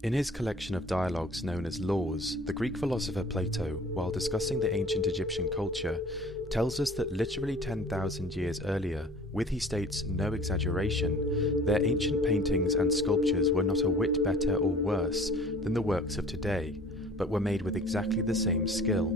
In his collection of dialogues known as Laws, the Greek philosopher Plato, while discussing the ancient Egyptian culture, tells us that literally 10,000 years earlier, with he states no exaggeration, their ancient paintings and sculptures were not a whit better or worse than the works of today, but were made with exactly the same skill.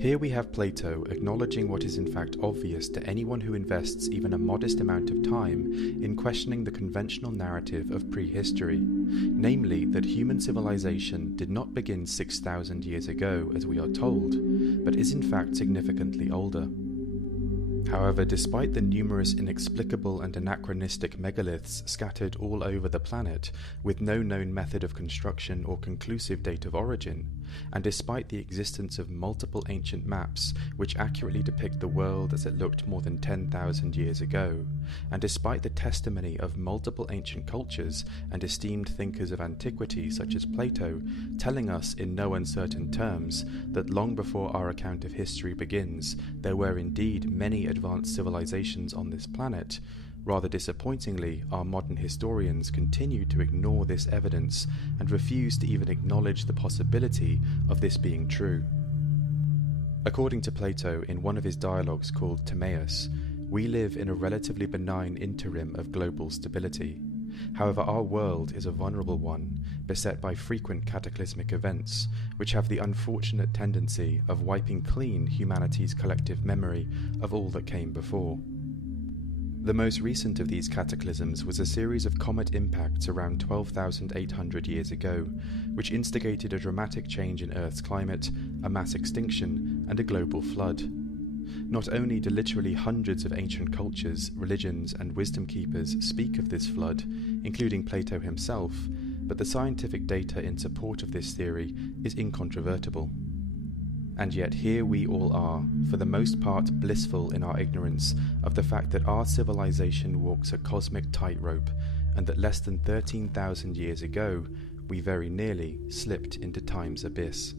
Here we have Plato acknowledging what is in fact obvious to anyone who invests even a modest amount of time in questioning the conventional narrative of prehistory, namely that human civilization did not begin 6,000 years ago as we are told, but is in fact significantly older. However, despite the numerous inexplicable and anachronistic megaliths scattered all over the planet, with no known method of construction or conclusive date of origin, and despite the existence of multiple ancient maps which accurately depict the world as it looked more than 10,000 years ago, and despite the testimony of multiple ancient cultures and esteemed thinkers of antiquity such as Plato, telling us in no uncertain terms that long before our account of history begins, there were indeed many advanced civilizations on this planet, rather disappointingly, our modern historians continue to ignore this evidence and refuse to even acknowledge the possibility of this being true. According to Plato, in one of his dialogues called Timaeus, we live in a relatively benign interim of global stability. However, our world is a vulnerable one, beset by frequent cataclysmic events, which have the unfortunate tendency of wiping clean humanity's collective memory of all that came before. The most recent of these cataclysms was a series of comet impacts around 12,800 years ago, which instigated a dramatic change in Earth's climate, a mass extinction, and a global flood. Not only do literally hundreds of ancient cultures, religions, and wisdom keepers speak of this flood, including Plato himself, but the scientific data in support of this theory is incontrovertible. And yet here we all are, for the most part blissful in our ignorance of the fact that our civilization walks a cosmic tightrope, and that less than 13,000 years ago we very nearly slipped into time's abyss.